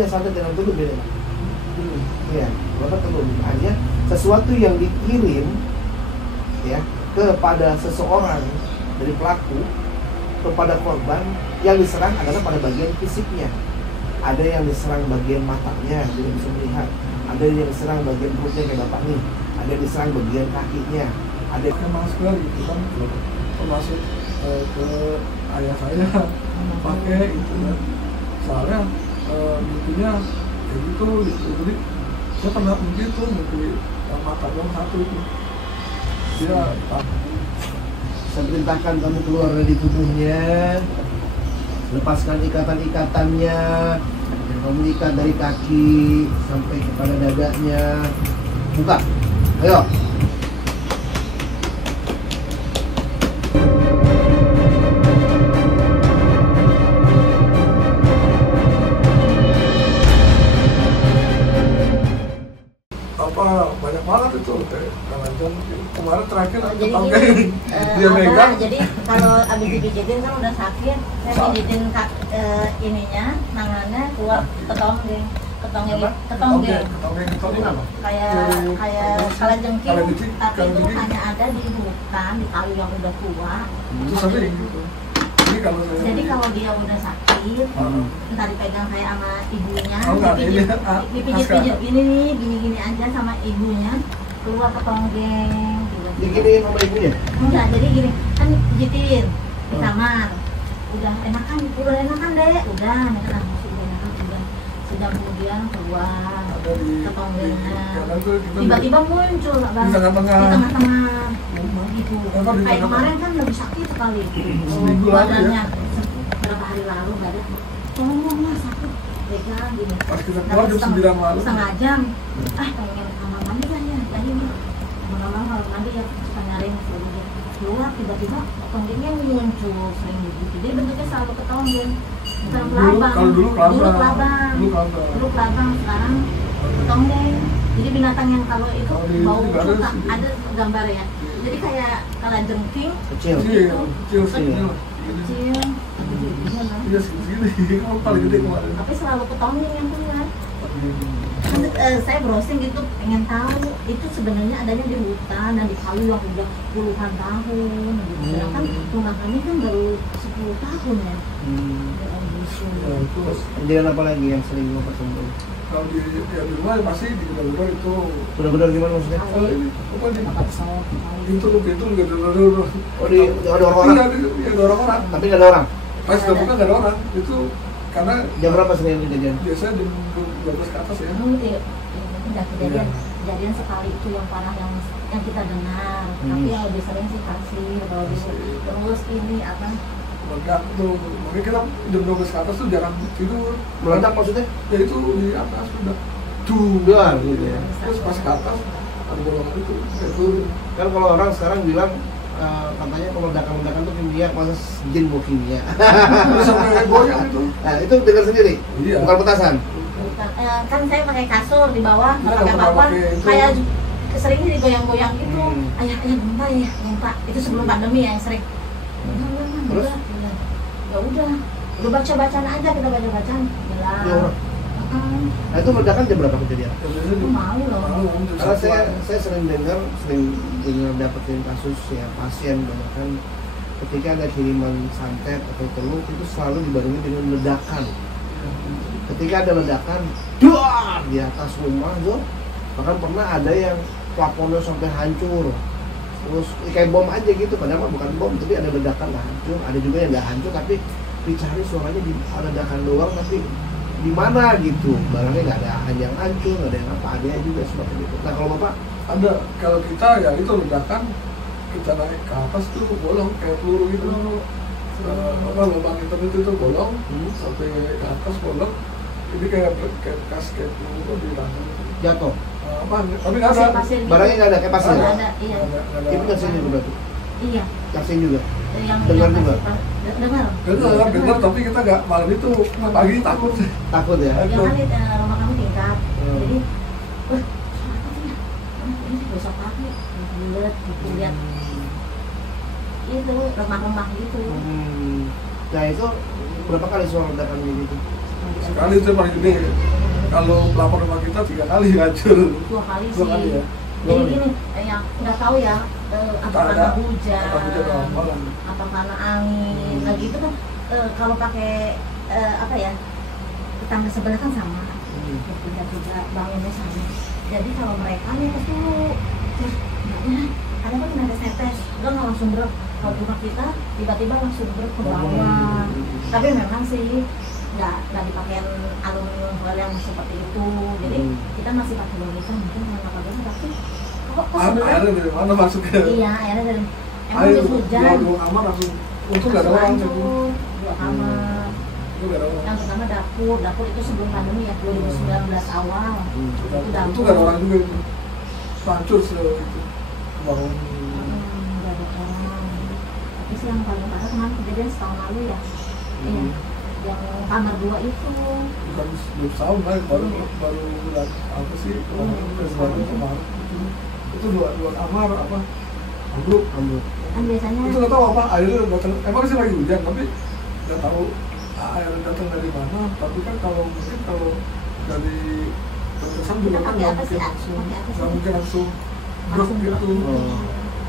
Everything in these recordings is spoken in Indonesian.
Yang santet dengan telur beda. Iya, bapak telur. Hanya sesuatu yang dikirim ya kepada seseorang dari pelaku kepada korban, yang diserang adalah pada bagian fisiknya. Ada yang diserang bagian matanya, tidak bisa melihat. Ada yang diserang bagian perutnya kayak bapak nih. Ada yang diserang bagian kakinya. Ada memang sekali itu kan termasuk ke ayah saya pakai itu kan. Soalnya mimpinya kayak gitu. Jadi saya pernah mimpi tuh mata doang satu itu. Dia saya perintahkan kamu keluar dari tubuhnya, lepaskan ikatan-ikatannya, dan kamu ikat dari kaki sampai kepada dadanya. Buka, ayo. Banyak banget itu kayak kemarin terakhir jadi dia megang. Jadi kalau abis dipijitin kan udah sakit, saya pijitin ininya, tangannya keluar ketonggeng apa? kayak kalajengking, tapi itu kalajengking. hanya ada di hutan, di kayu yang udah tua. Itu sering gitu. Jadi kalau dia udah sakit, entah dipegang saya sama ibunya, dipijit-pijit gini aja sama ibunya, keluar ketonggeng. Diginiin sama ibunya? Enggak, jadi gini, kan pijitin di kamar. Udah enakan deh, udah enakan, sudah kemudian keluar ketonggengnya. Tiba-tiba muncul di tengah-tengah. Gitu. Kayak kemarin kan lebih sakit sekali. Badannya berapa hari lalu nggak ada. Tolonglah sakit. Pegang gini. Pas kita keluar jam 9 malam. Setengah jam. Pengen kamar mandi kan ya. Jadi lama-lama kamar mandi ya suka nyariin sebenarnya. Keluar tiba-tiba tonggengnya muncul sering begitu. Jadi bentuknya selalu ketonggeng. Bukan kelabang. Kalau dulu kelabang. Sekarang ketonggeng. Jadi binatang yang kalau itu bau suka ada gambar ya. Jadi kayak kalajengking kecil. Iya segini. Kamu paling gede kemarin. Tapi selalu ketonggeng yang keluar. Saya browsing gitu, pengen tahu itu sebenarnya adanya di hutan dan di kayu yang udah puluhan tahun. Gitu. Kan rumah kami kan baru 10 tahun ya. Terus kejadian apa lagi yang sering bapak temui? Kalau di rumah pasti di gedor-gedor itu. Gedor-gedor gimana maksudnya? Pintu gedor-gedor. Oh, ada orang-orang? Iya, ada orang-orang. Tapi nggak ada orang? Pas udah buka nggak ada orang. Itu karena jam berapa sering kejadian? biasanya jam 12 ke atas ya. Udah kejadian sekali itu yang parah yang kita dengar. Tapi yang lebih sering sih kasih terus ini apa? Meledak tuh, makanya kita jam 12 ke atas tuh jarang tidur. Meledak maksudnya? Ya itu di atas udah Duh, gitu ya. Terus pas ke atas ada bolongan itu kan kalau orang sekarang bilang katanya kalau ledakan-ledakan tuh kimia, masa jin mau kimia. terus sampai goyang itu. Nah itu dengar sendiri? Iya. Bukan petasan? Kan saya pakai kasur di bawah, nggak pakai apa-apa. Kayak seringnya digoyang-goyang gitu. Ayah gempa. Itu sebelum pandemi ya yang sering. Terus? Ya udah baca-bacaan aja, kita baca-bacaan Ya, nah itu ledakan jam berapa kejadian? Mau loh. Karena saya sering dengar dapetin kasus ya pasien bahkan ketika ada kiriman santet atau telur itu selalu dibarengi dengan ledakan. Ketika ada ledakan, duar di atas rumah tuh, bahkan pernah ada yang plafonnya sampai hancur. Terus kayak bom aja gitu, padahal bukan bom, tapi ada ledakan nggak hancur, ada juga yang nggak hancur tapi dicari suaranya di ledakan doang tapi di mana gitu, barangnya nggak ada yang hancur, nggak ada yang apa, ada juga seperti itu. Nah kalau bapak ada, kalau kita ya itu ledakan kita naik ke atas tuh bolong kayak peluru gitu. Lubang internet itu bolong sampai ke atas bolong, ini kayak bekas kayak peluru di tangan jatuh. Tapi nggak ada. Barangnya nggak ada kayak pasir. Nggak ada, iya. Itu nyaksiin juga berarti. Iya. Nyaksiin juga. Dengar juga. Dengar, tapi kita nggak malam itu pagi takut. Takut ya. Ya kan rumah kami tingkat. Jadi, ini besok pagi bulat gitu lihat. Itu remah-remah gitu. Nah itu berapa kali suara ledakan gitu? sekali itu yang paling gede. Kalau pelapor rumah kita 3 kali hancur. 2 kali sih. 2 kali ya. Jadi gini, yang nggak tahu ya, apa karena hujan, apa karena angin, nah gitu kan. Kalau pakai apa ya, tetangga sebelah kan sama, juga bangunnya sama. Jadi kalau mereka nih pasti ada kan ada setes, nggak langsung berat. Kalau rumah kita tiba-tiba langsung berat ke bawah. Tapi memang sih nggak dipakai aluminium foil yang seperti itu. Jadi kita masih pakai logika mungkin karena bagaimana, tapi kok airnya dari mana masuknya? Iya, airnya dari emang habis hujan. 2 kamar langsung untung nggak ada orang. 2 kamar. Yang pertama dapur itu sebelum pandemi ya, 2019 awal. Itu dapur. Itu nggak ada orang juga itu. Hancur itu. Bangun. Nggak ada orang. Tapi sih yang paling parah kemarin kejadian setahun lalu ya. Iya. Yang kamar 2 itu. Bukan belum setahun lah, baru bulan apa sih? Kemarin. Itu 2 kamar apa? Ambruk. Kan biasanya. Itu nggak tahu apa airnya datang. Emang sih lagi hujan tapi nggak tahu air datang dari mana. Tapi kan kalau dari terusan juga kan nggak mungkin langsung blok gitu.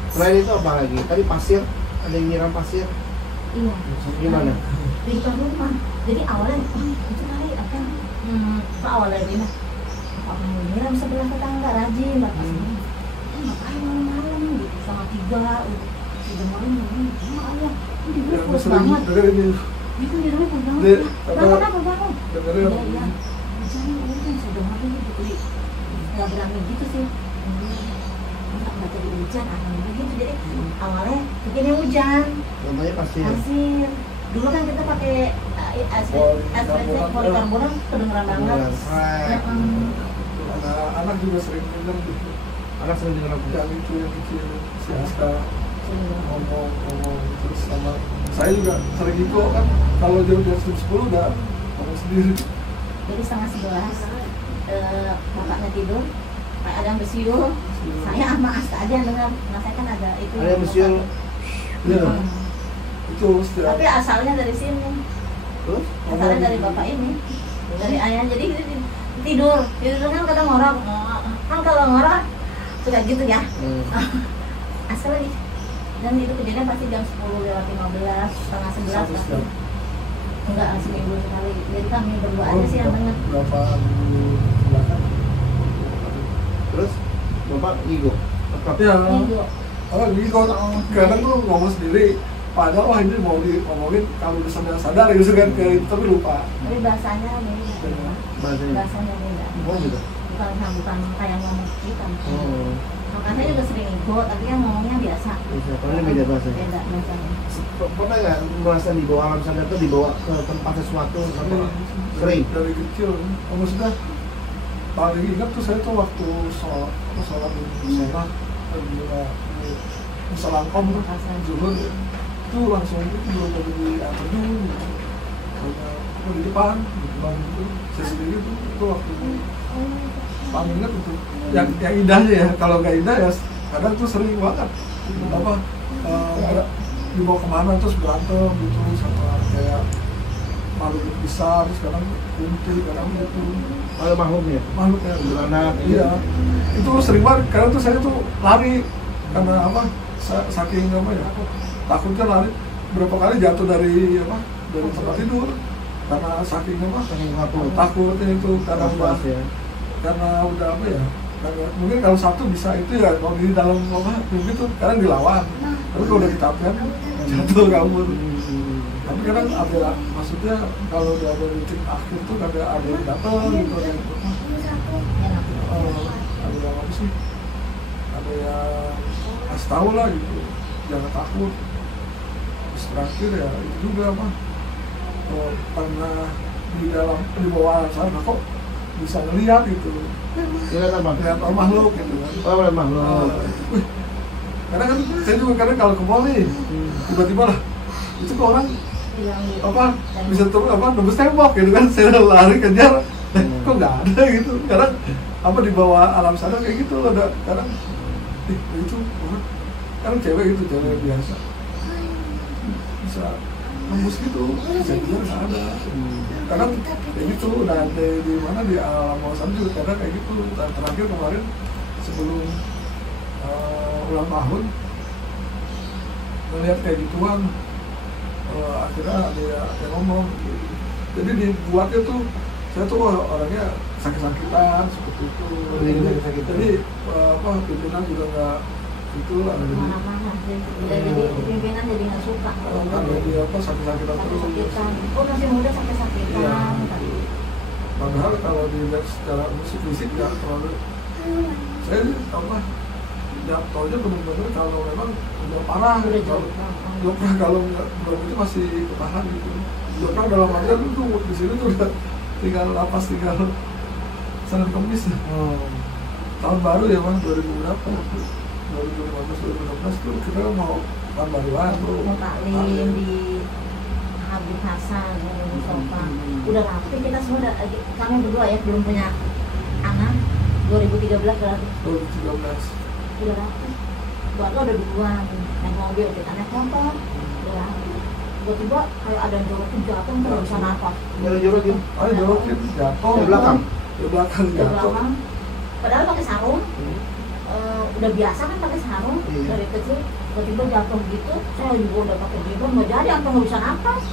Selain itu apa lagi? Tadi pasir, ada yang nyiram pasir. Iya. Gimana? Di depan rumah. Jadi awalnya itu kali apa? Awalnya gimana? Apa nyiram sebelah tetangga rajin, bapak sini. Ngapain malam-malam gitu? 2:30 udah malam ayah ini kurus banget. Itu di rumah banget. Bangun. Iya. Jangan udah saya dengar gitu. Nggak berani gitu sih. Nggak jadi hujan, gitu. Jadi awalnya bikinnya hujan. Namanya pasir. Dulu kan kita pakai polikarbonat kedengeran banget. Anak juga sering denger gitu. Anak sering denger apa? Yang itu yang kecil si Aska ngomong terus sama saya juga sering ikut kan kalau jam 10 udah ngomong sendiri. Jadi 10:30 bapaknya tidur, ada yang bersiul, saya sama Aska aja yang dengar. Nah saya kan ada itu. Ada yang bersiul. Iya. Itu setiap. Tapi asalnya dari sini. Terus? Asalnya dari bapak ini, dari ayah. Jadi tidur kan kadang ngorok. Kan kalau ngorok suka gitu ya. Asal lagi. Dan itu kejadian pasti jam 10:15, setengah 11 pasti. Enggak, seminggu sekali. Jadi kami berdua aja sih yang dengar. Berapa minggu belakang? Terus bapak ngigo. Ya. Minggu. Oh, ngigo. Kadang tuh ngomong sendiri. Padahal wah ini mau diomongin kalau udah sadar gitu kan, tapi lupa. Tapi bahasanya beda. Bahasanya beda. Oh gitu. Bukan kayak ngomong kita. Makanya juga sering ego, tapi kan ngomongnya biasa. Karena beda bahasa. Beda bahasanya. Pernah nggak merasa dibawa alam sadar itu dibawa ke tempat sesuatu atau sering? Dari kecil. Maksudnya paling ingat tuh saya tuh waktu sholat di musola di Musolangkom tuh zuhur itu langsung itu belum ada di atas dulu di depan itu saya sendiri itu waktu paling ingat itu yang indahnya ya. Kalau nggak indah ya kadang tuh sering banget apa dibawa kemana terus berantem gitu sama kayak makhluk besar, sekarang kunti kadang gitu. Kalau makhluknya beranak. Iya itu sering banget karena tuh saya tuh lari karena apa saking apa ya takutnya lari berapa kali jatuh dari tempat tidur karena saking apa takutnya itu karena udah apa ya mungkin kalau satu bisa itu ya kalau di dalam mimpi itu kadang dilawan tapi kalau udah ditapkan jatuh kabur. Tapi kadang ada maksudnya kalau udah ada titik akhir tuh ada yang datang gitu ada yang apa sih ada yang kasih tahu lah gitu jangan takut. Terus terakhir ya itu juga apa pernah di bawah sana kok bisa ngeliat gitu. Lihat apa? Lihat makhluk gitu kan. Oh, lihat makhluk. Karena kan saya juga kadang kalau ke mall nih tiba-tiba lah itu kok orang apa bisa nembus tembok gitu kan. Saya lari kejar kok nggak ada gitu. Kadang apa di bawah alam sadar kayak gitu ada kadang itu kan cewek gitu cewek biasa bisa nembus gitu saya juga nggak ada. kadang kayak gitu. Nah di mana di alam bawah sadar juga kadang kayak gitu. Dan terakhir kemarin sebelum ulang tahun melihat kayak gituan, akhirnya ada yang ngomong gitu. Jadi dibuatnya tuh saya tuh orangnya sakit-sakitan seperti itu. Jadi pimpinan juga nggak itu lah. Mana-mana sih. Udah jadi pimpinan jadi nggak suka. Jadi sakit-sakitan terus. Oh masih muda sakit-sakitan. Iya. Padahal kalau dilihat secara fisik ya terlalu. Saya jatuhnya benar-benar kalau memang udah parah gitu. Kalau belum itu masih ketahan gitu. Dokter dalam artian itu di sini tuh udah tinggal lapas, tinggal Senin Kamis. Tahun baru ya Bang, 2000 berapa? 2015 tuh kita mau tahun baruan tuh. Mau taklim di Habib Hasan, Mustafa. Udah rapi kita semua, kami berdua ya belum punya anak. 2013 berarti. 2013. Udah rapi. Keluarga udah duluan, naik mobil, kita naik motor, udah rapi. Tiba-tiba kayak ada yang jorokin jatuh, nggak bisa nafas. Jorokin? Oh, jorokin jatuh. Di belakang? Di belakang jatuh. Padahal pakai sarung. Udah biasa kan pakai sarung dari kecil. Tiba-tiba jatuh gitu, saya juga udah pakai jilbab, nggak jadi, apa nggak bisa nafas.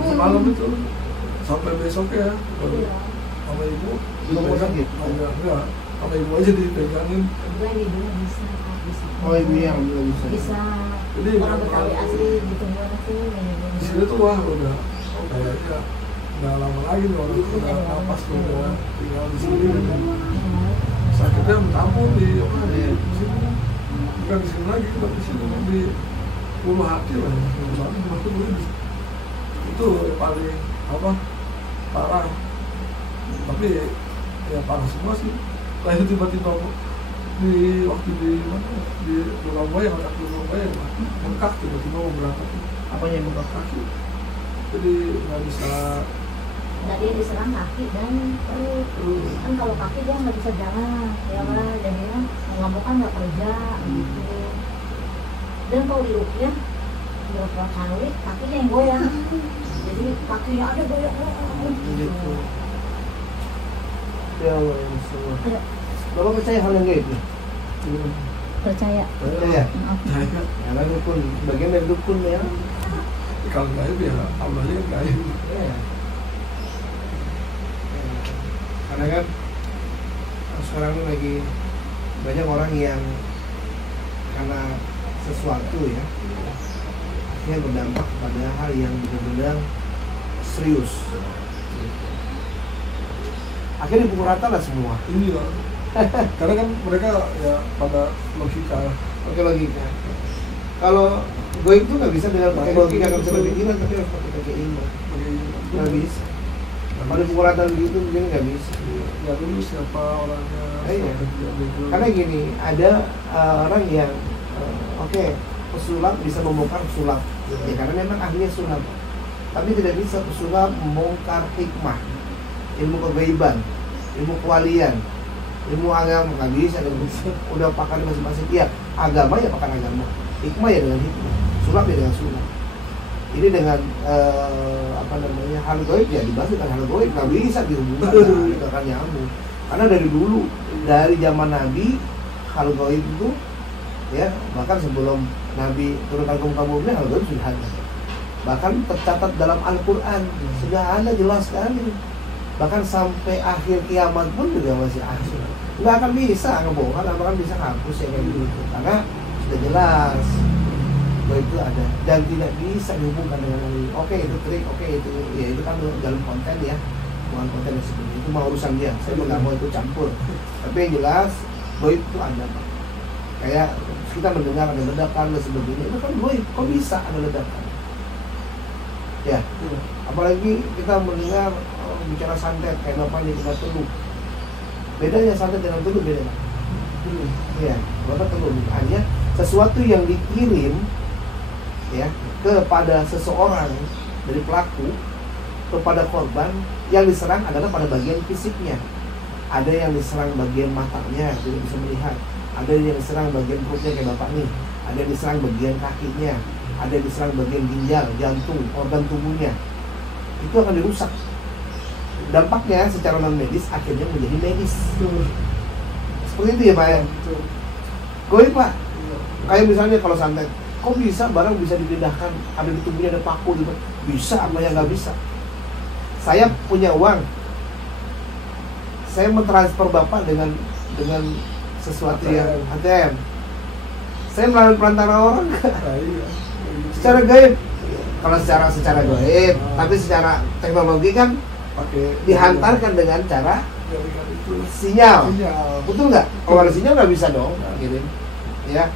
Semalam itu, sampai besok ya, sama ibu. Belum mau sakit? Enggak, sama ibu aja dipegangin. Ibu bisa. Oh ibu yang belum bisa. Bisa. Jadi orang Betawi asli gitu sih. Di sini tuh wah udah kayaknya nggak lama lagi nih orang udah napas udah tinggal di sini kan. Sakitnya bertampung di sini, bukan di sini lagi, tapi di sini di Ulu Hati lah. Itu paling parah. Tapi ya parah semua sih. Kayak tiba-tiba di waktu di Surabaya, otak di Surabaya bengkak, tiba-tiba mau berangkat. Apanya yang bengkak? Kaki. Jadi nggak bisa. Jadi diserang kaki dan perut. Kan kalau kaki dia nggak bisa jalan, ya kan? Jadinya nggak mau kan nggak kerja gitu. Dan kalau di rupiah beberapa kali kakinya yang goyang. Jadi kakinya ada goyang. Gitu. Ya Allah, semua. Bapak percaya hal yang gaib nih? Percaya. Percaya? Ya kan dukun, bagian dari dukun ya. Kalau gaib ya Allahnya kan gaib. Ya. Karena kan sekarang ini lagi banyak orang yang karena sesuatu ya akhirnya berdampak pada hal yang benar-benar serius. Akhirnya dipukul rata lah semua. Ini lah. Karena kan mereka ya pada logika. Oke, logika. Kalau goib itu nggak bisa dengan pakai logika, nggak bisa berpikiran, tapi harus pakai ilmu. Nggak bisa. Kalau dipukul rata begitu mungkin nggak bisa. Ya dulu siapa orangnya. Iya. Karena gini, ada orang yang pesulap bisa membongkar sulap. Ya karena memang ahlinya sulap. Tapi tidak bisa pesulap membongkar hikmah, ilmu kegaiban, ilmu kewalian, ilmu agama. Nggak bisa. Udah pakar masing-masing. Iya, agama ya pakar agama, hikmah ya dengan hikmah, sulap ya dengan sulap. Ini dengan hal goib ya dibahas dengan hal goib, nggak bisa dihubungkan dengan nyambung. Karena dari dulu, dari zaman Nabi, hal goib itu ya bahkan sebelum Nabi turunkan ke muka bumi, hal goib sudah ada. Bahkan tercatat dalam Al-Quran sudah ada jelas sekali. Bahkan sampai akhir kiamat pun juga masih ada. Nggak akan bisa ngebongkar, nggak akan bisa hapus ya kayak gitu. Karena sudah jelas bahwa itu ada dan tidak bisa dihubungkan dengan ini. Oke, itu trik, oke itu ya itu kan dalam konten ya, bukan konten yang seperti itu mah urusan dia. Saya nggak mau itu campur. Tapi yang jelas bahwa itu ada. Kayak kita mendengar ada ledakan dan sebagainya, itu kan goib. Kok bisa ada ledakan? Ya, apalagi kita mendengar bicara santet kayak bapak nih, kita teluk. Bedanya santet dengan teluk beda. Ya, bapak teluk hanya sesuatu yang dikirim ya kepada seseorang dari pelaku kepada korban, yang diserang adalah pada bagian fisiknya. Ada yang diserang bagian matanya, tidak bisa melihat. Ada yang diserang bagian perutnya kayak bapak nih. Ada yang diserang bagian kakinya. Ada yang diserang bagian ginjal, jantung, organ tubuhnya. Itu akan dirusak dampaknya secara non medis akhirnya menjadi medis. Seperti itu ya Pak ya. Goib Pak. Kayak misalnya kalau santet, kok bisa barang bisa dipindahkan, ada di tubuhnya ada paku gitu. Bisa, apa yang nggak bisa? Saya punya uang, saya mentransfer Bapak dengan sesuatu yang ATM. Saya melalui perantara orang secara gaib. Kalau secara gaib, tapi secara teknologi kan dihantarkan dengan cara sinyal. Betul nggak? Kalau ada sinyal nggak bisa dong kirim. Ya,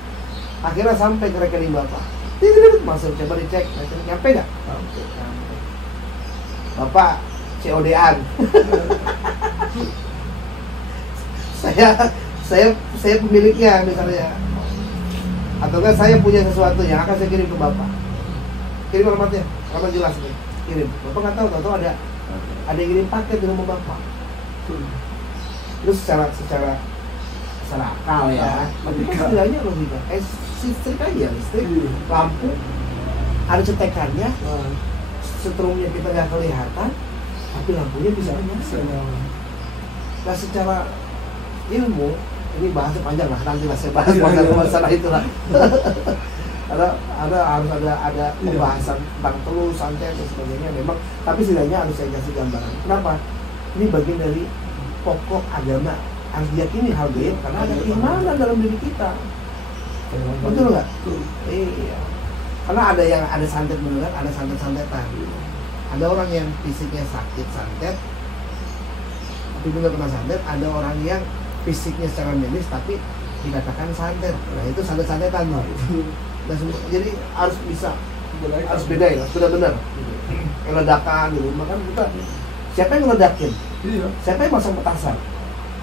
akhirnya sampai ke rekening Bapak. Masuk, coba dicek, nyampe nggak? Bapak COD-an. saya pemiliknya misalnya, atau kan saya punya sesuatu yang akan saya kirim ke Bapak. Kirim alamatnya, alamat jelas nih. Kirim. Bapak nggak tahu ada yang kirim paket di rumah Bapak. Terus secara akal ya, tapi kan setidaknya logika. Listrik aja, listrik, lampu, ada cetekannya, setrumnya kita nggak kelihatan, tapi lampunya bisa nyala. Nah secara ilmu, ini bahasa panjang lah, nanti lah saya bahas masalah itulah. harus ada pembahasan tentang telur, santet dan sebagainya memang, tapi setidaknya harus saya kasih gambaran. Kenapa? Ini bagian dari pokok agama, harus diyakini hal gaib karena ada keimanan dalam diri kita. Betul nggak? Iya. Karena ada santet beneran, ada santet-santetan. Ada orang yang fisiknya sakit santet, tapi benar pernah santet. Ada orang yang fisiknya secara medis tapi dikatakan santet. Nah itu santet-santetan loh. Nah, jadi harus bisa harus bedain, benar-benar. Ledakan gitu, makanya kita siapa yang ngeledakin? Siapa yang masang petasan?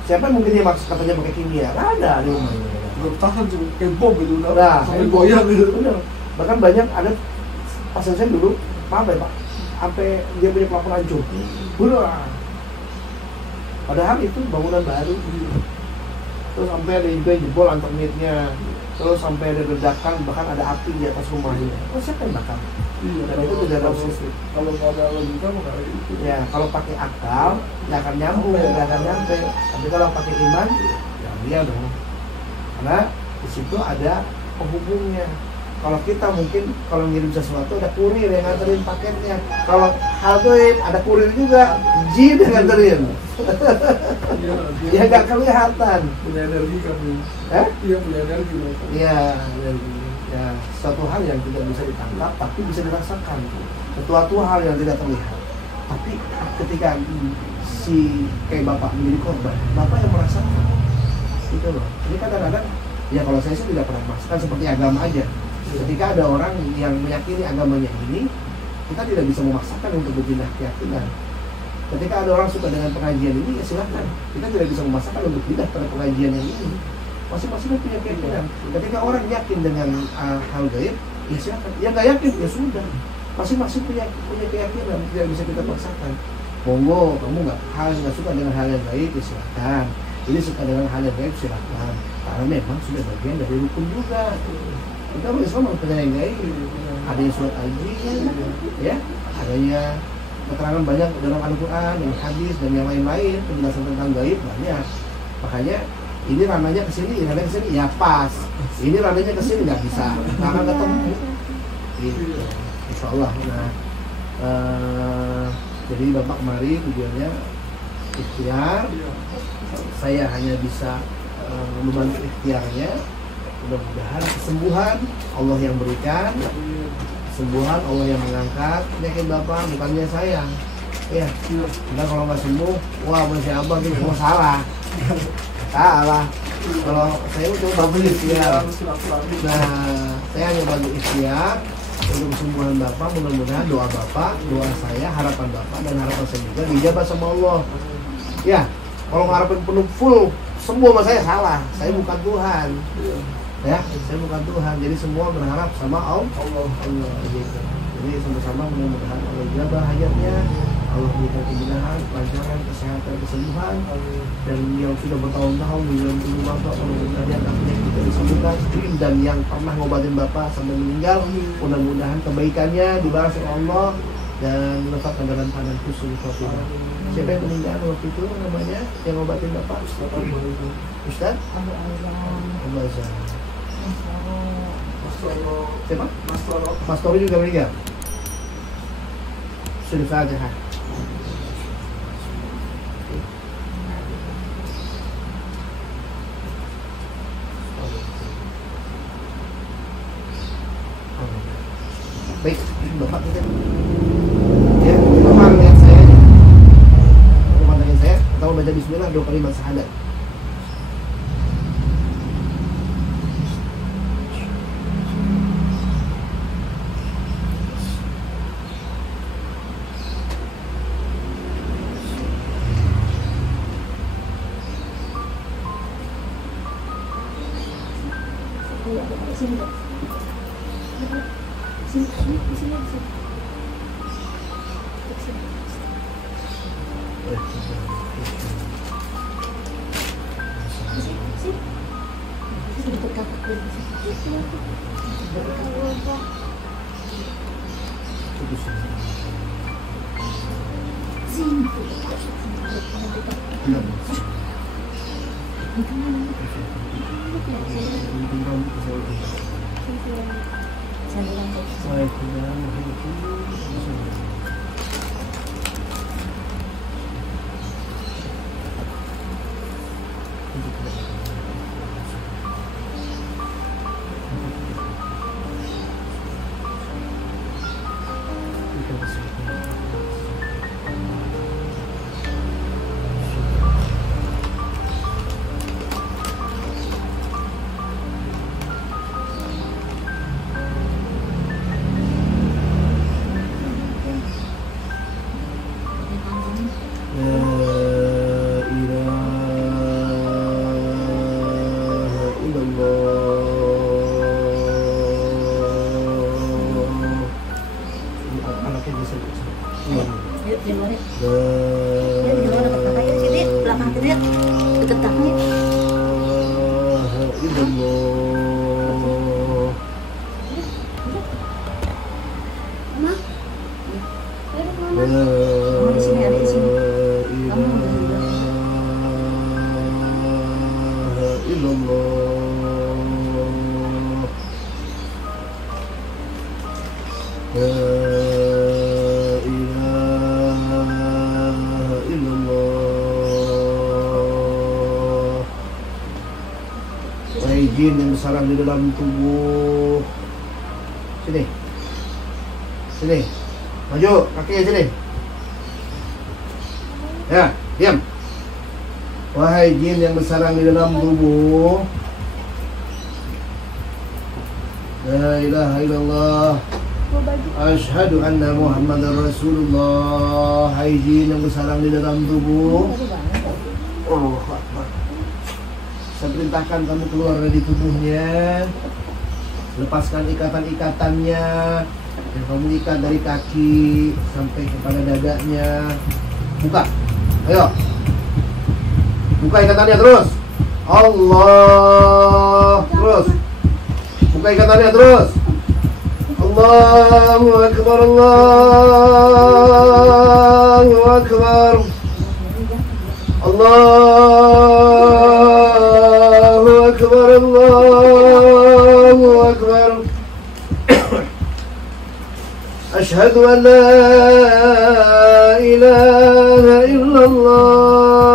Siapa yang mungkin dia katanya pakai kimia? Nggak ada di rumah. Petasan juga kayak bom gitu, sampai goyang gitu. Bener. Bahkan banyak ada pasien saya dulu, maaf ya Pak, sampai dia punya pelafon hancur. Padahal itu bangunan baru. Terus sampai ada juga yang jebol antermitnya. Terus sampai ada ledakan, bahkan ada api di atas rumahnya. Oh siapa yang bakar? Dan itu tidak ada solusi. Kalau nggak ada logika mau kayak gitu. Ya kalau pakai akal nggak akan nyampe, Tapi kalau pakai iman, ya dia dong. Karena di situ ada penghubungnya. Kalau kita mungkin kalau ngirim sesuatu ada kurir yang nganterin paketnya. Kalau hal gaib ada kurir juga, jin yang nganterin. Ya nggak kelihatan. Punya energi kan? Iya punya energi. Iya, ya suatu hal yang tidak bisa ditangkap tapi bisa dirasakan. Suatu hal yang tidak terlihat. Tapi ketika si kayak Bapak menjadi korban, Bapak yang merasakan. Itu loh. Ini kadang-kadang ya kalau saya sih tidak pernah merasakan seperti agama aja. Ketika ada orang yang meyakini agamanya ini, kita tidak bisa memaksakan untuk berpindah keyakinan. Ketika ada orang suka dengan pengajian ini, ya silakan. Kita tidak bisa memaksakan untuk pindah pada pengajian yang ini. Masing-masing punya keyakinan. Ketika orang yakin dengan hal gaib, ya silakan. Yang nggak yakin, ya sudah. Masing-masing punya keyakinan, tidak bisa kita paksakan. Monggo, kamu nggak suka dengan hal yang gaib, ya silakan. Ini suka dengan hal yang gaib, silakan. Karena memang sudah bagian dari rukun juga. Kita Islam percaya yang gaib, adanya surat al-jin, ya, adanya keterangan banyak dalam Al-Quran, hadis dan yang lain-lain penjelasan tentang gaib banyak. Makanya ini ranahnya kesini, ranahnya kesini, ya pas. Ini ranahnya kesini nggak bisa, nggak akan ketemu. Gitu. Insya Allah. Nah, jadi Bapak kemari tujuannya ikhtiar. Saya hanya bisa membantu ikhtiarnya. Mudah-mudahan kesembuhan Allah yang berikan, kesembuhan Allah yang mengangkat. Yakin Bapak, bukannya saya. Ya, karena kalau nggak sembuh, wah masih abang tuh, wah salah. Kalau saya coba bantu ikhtiar. Nah, saya hanya bantu ikhtiar untuk kesembuhan Bapak. Mudah-mudahan doa Bapak, doa saya, harapan Bapak dan harapan saya juga dijabah sama Allah. Ya, kalau ngarepin penuh full sembuh sama saya salah. Saya bukan Tuhan. Ya, saya bukan Tuhan. Jadi semua berharap sama Allah. Gitu. Jadi sama-sama mudah-mudahan Allah jabah hajatnya, Allah berikan kemudahan, kelancaran, kesehatan, kesembuhan. Dan yang sudah bertahun-tahun di dalam tubuh Bapak, mudah-mudahan penyakit kita disembuhkan. Dan yang pernah ngobatin Bapak sampai meninggal, mudah-mudahan kebaikannya dibalas oleh Allah dan menetapkan dalam keadaan husnul khotimah. Siapa yang meninggal waktu itu namanya? Yang ngobatin Bapak? Ustaz? Abu Azam. Siapa? Mas Toro juga meninggal. Sudah Fatihah. Baik, Bapak kita. Ya, Bapak lihat saya. Bapak pantengin saya. Atau baca Bismillah 2 kalimat syahadat. Jin yang bersarang di dalam tubuh. Sini. Sini. Maju, kakinya sini. Ya, diam. Wahai jin yang bersarang di dalam tubuh. La ilaha illallah. Asyhadu anna Muhammadar Rasulullah. Hai jin yang bersarang di dalam tubuh. Allahu Akbar. Saya perintahkan kamu keluar dari tubuhnya. Lepaskan ikatan-ikatannya yang kamu ikat dari kaki sampai kepada dadanya. Buka. Ayo. Buka ikatannya terus. Allah. Terus. Buka ikatannya terus. Allahu Akbar. Allahu Akbar. Allahu Akbar. Allahu Akbar. Asyhadu an la ilaha illallah.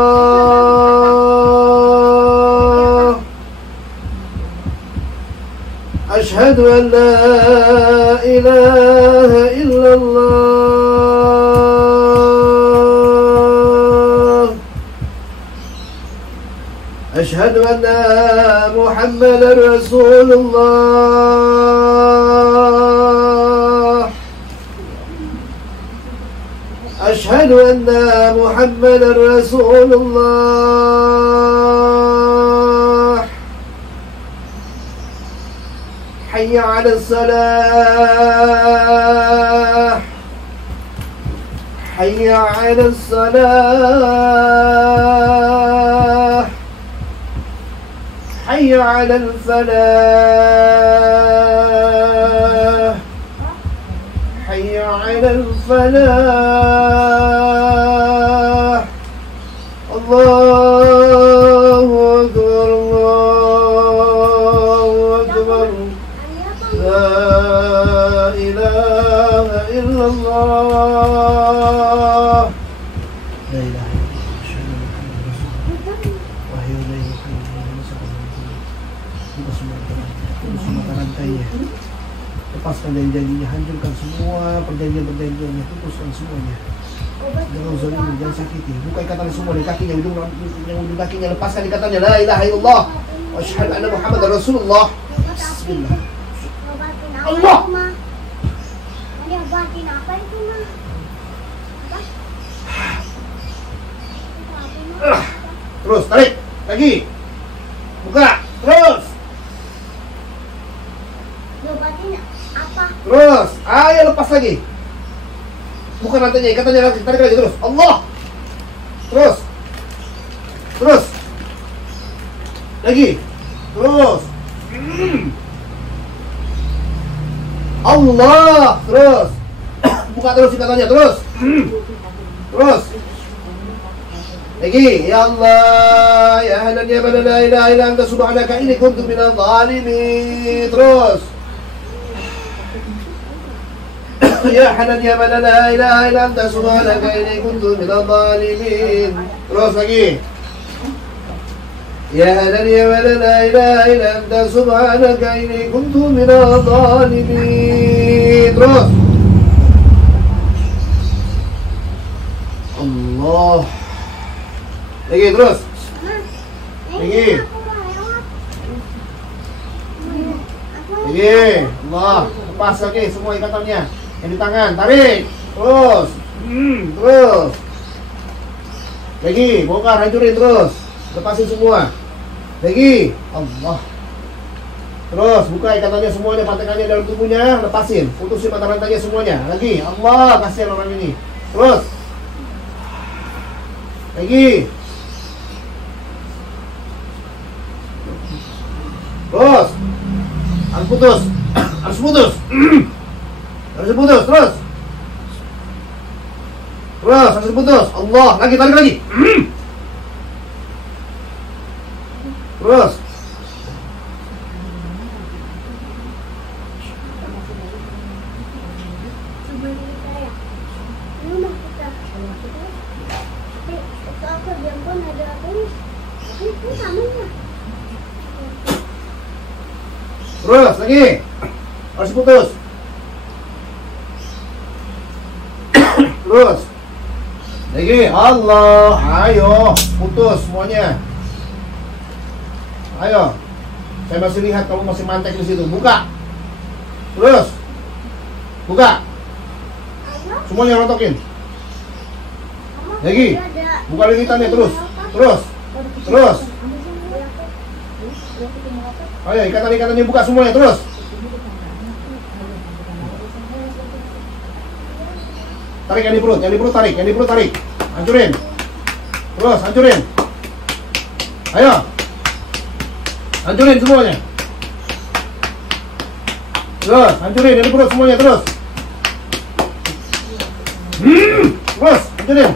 Asyhadu an la ilaha illallah. Asyhadu anna Muhammadar Rasulullah. Asyhadu anna Muhammadar Rasulullah. Hayya 'alas salah. Hayya 'alas salah. Hayya 'alal falah. Hayya 'alal falah. Allahu Akbar, Allahu Akbar. La ilaha illallah. La ilaha rantainya, lepaskan dari janjinya, hancurkan semua perjanjian-perjanjiannya, putuskan semuanya. Jangan zalimi, jangan sakiti. Buka ikatan semua di kakinya, ujung kakinya, lepaskan ikatannya. La ilaha illallah wa asyhadu anna Muhammadar Rasulullah. Bismillah. Allah. Ngobatin apa itu, Ma? Terus tarik lagi. Buka. Terus. Ngobatin apa? Terus. Ayo lepas lagi. Bukan rantainya, ikatannya lagi. Tarik lagi terus. Allah. Terus. Terus. Lagi. Terus. Allah. Terus. Buka terus ikatannya. Terus. Terus. Lagi. Ya Allah. Ya Hanan ya Mana la ilaha illa anta subhanaka inni kuntu minadh dhalimin. Terus. Ya Hanan ya Mana la ilaha illa anta subhanaka inni kuntu minadh dhalimin. Terus lagi. Ya Hanan ya Mana la ilaha illa anta subhanaka inni kuntu minadh dhalimin. Terus. Allah. Lagi terus. Lagi. Lagi. Allah. Lepas lagi semua ikatannya yang di tangan. Tarik. Terus. Terus. Lagi. Bongkar, hancurin terus. Lepasin semua. Lagi. Allah. Terus. Buka ikatannya semuanya, patakannya dalam tubuhnya. Lepasin. Putusin mata rantainya semuanya. Lagi. Allah. Kasihan orang ini. Terus. Lagi. Terus. Harus putus. Harus putus. Harus putus. Terus. Terus. Harus putus. Allah. Lagi. Tarik lagi. Terus. Terus lagi. Harus putus. Terus. Lagi. Allah. Ayo. Putus semuanya. Ayo. Saya masih lihat kamu masih mantek di situ. Buka. Terus. Buka. Semuanya rontokin. Lagi. Buka lilitannya terus. Terus. Terus. Ayo ikatan-ikatannya buka semuanya terus. Tarik yang di perut tarik, yang di perut tarik. Hancurin. Terus hancurin. Ayo. Hancurin semuanya. Terus hancurin yang di perut semuanya terus. Terus hancurin.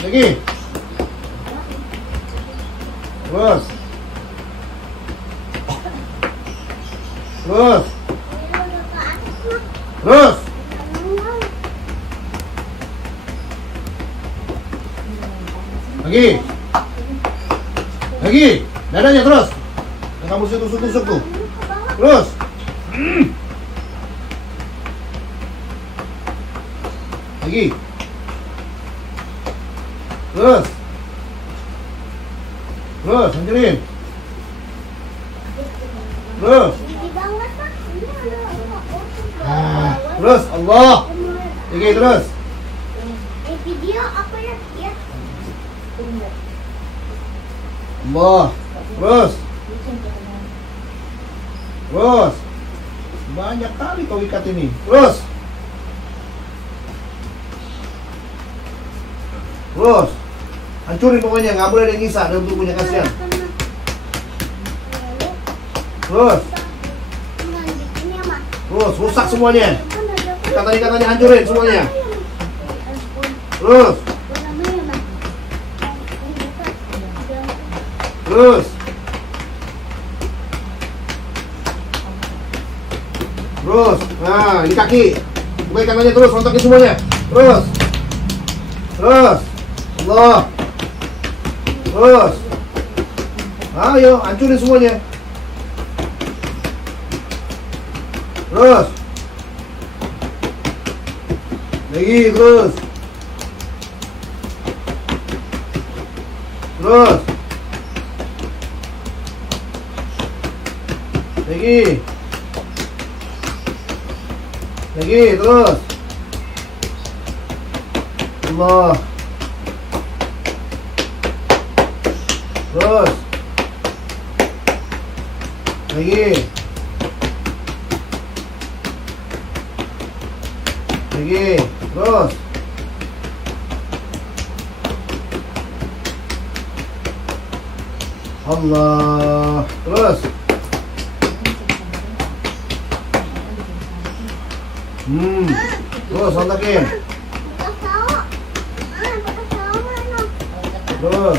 Lagi. Terus. Terus. Terus. Lagi. Lagi. Dadanya terus. Yang kamu tusuk-tusuk tuh. Terus. Lagi. Terus. Terus, hancurin. Terus. Terus, Allah. Lagi terus. Video apa ya? Allah. Terus. Terus. Banyak kali kau ikat ini. Terus. Terus. Hancurin pokoknya, nggak boleh ada yang ngisa dalam tubuhnya, kasihan. Terus. Terus, rusak semuanya. Ikatan-ikatannya hancurin semuanya. Terus. Terus. Terus. Nah, ini kaki. Buka kanannya terus, rontokin semuanya. Terus. Terus. Allah. Terus. Ayo, hancurin semuanya. Terus. Lagi, terus. Terus. Lagi. Lagi, terus. Allah. Terus. Lagi. Lagi. Terus. Allah. Terus. Terus rontokin. Bekas tahu. Bekas tahu mana? Terus.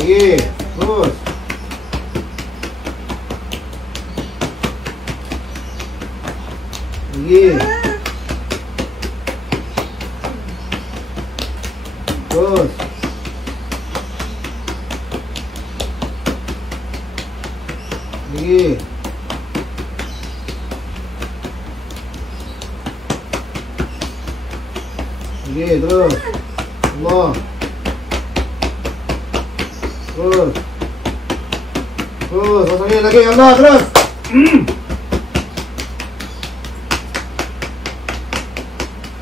Lagi. Terus. Lagi. Terus. Lagi. Lagi, terus. Allah. Terus. Terus, pasangin lagi, Allah, terus.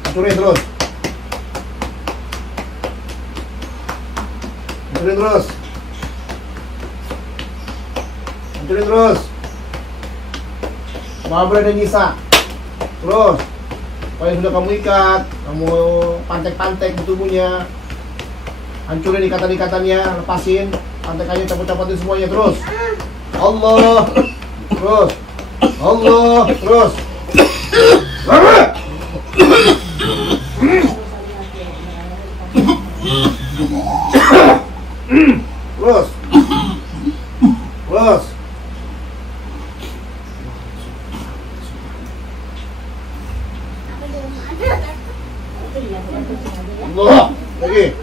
Hancurin terus. Hancurin terus. Hancurin terus. Nggak boleh ada nyisa. Terus. Apa yang sudah kamu ikat, kamu pantek-pantek di tubuhnya, hancurin ikatan-ikatannya, lepasin, pantekannya, copot-copotin semuanya, terus. Allah. Terus. Allah. Terus. Terus. Terus. Allah. Lagi.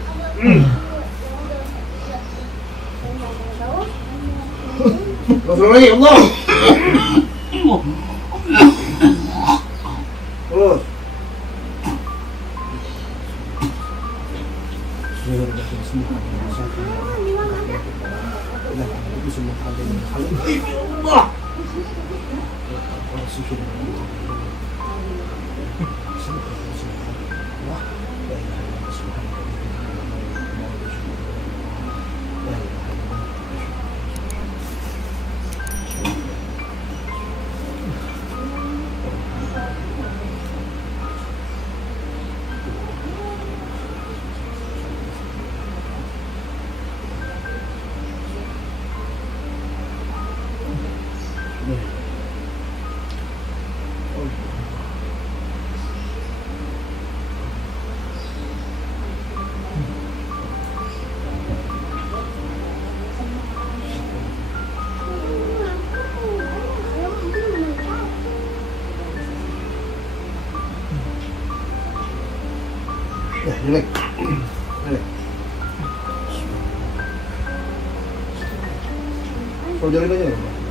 Terus lagi. Allah. Terus. Jelek. Jelek. Kalau jelek aja.